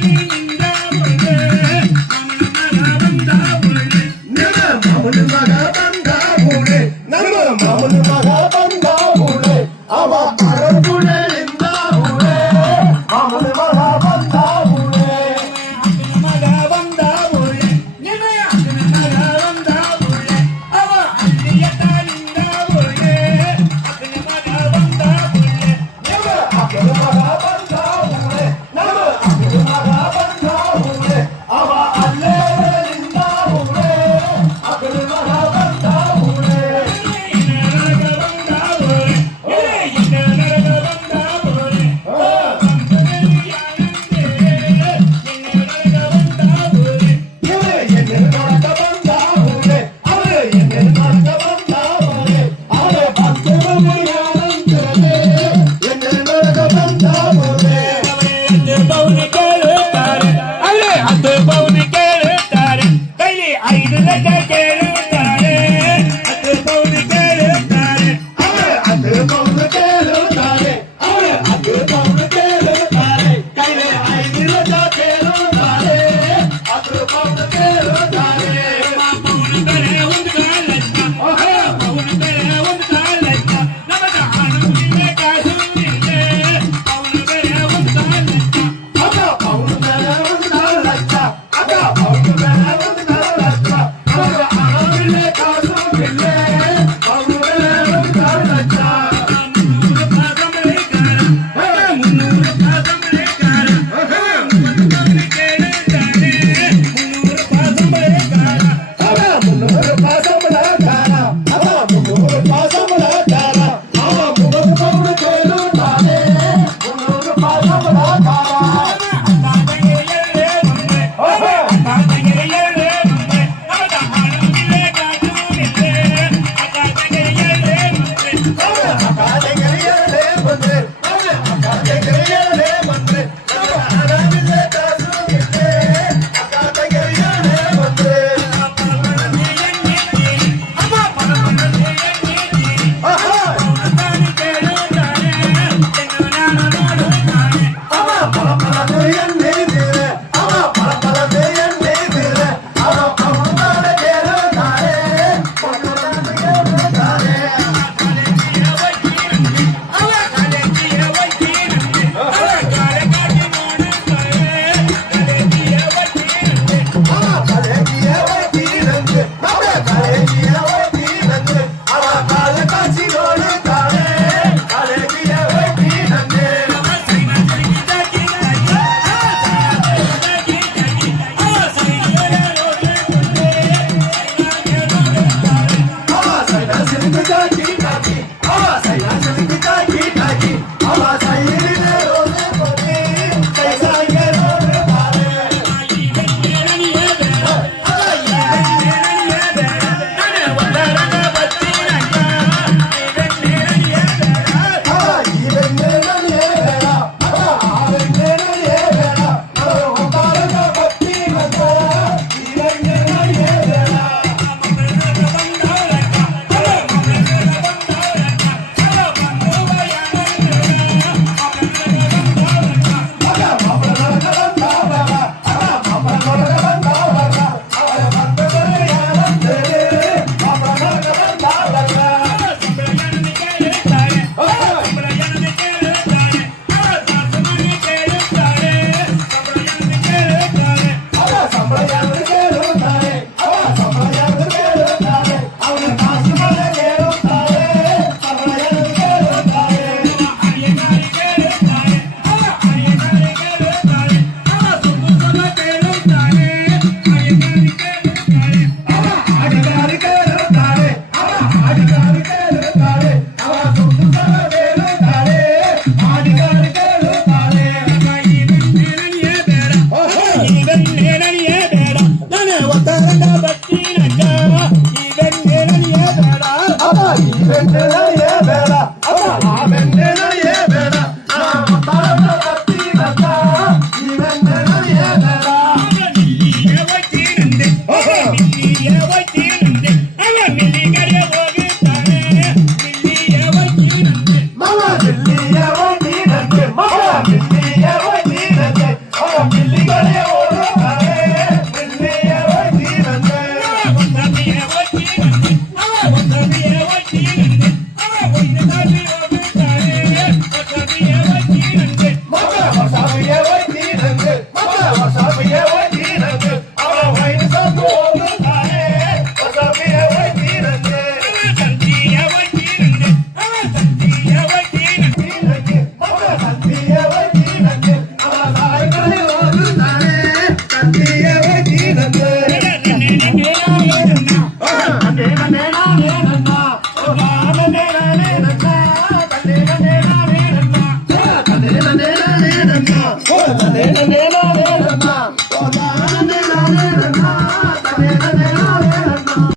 Thank you. வெண்ணெய் வேடா அப்பா வெண்ணெய் வேணா வேணா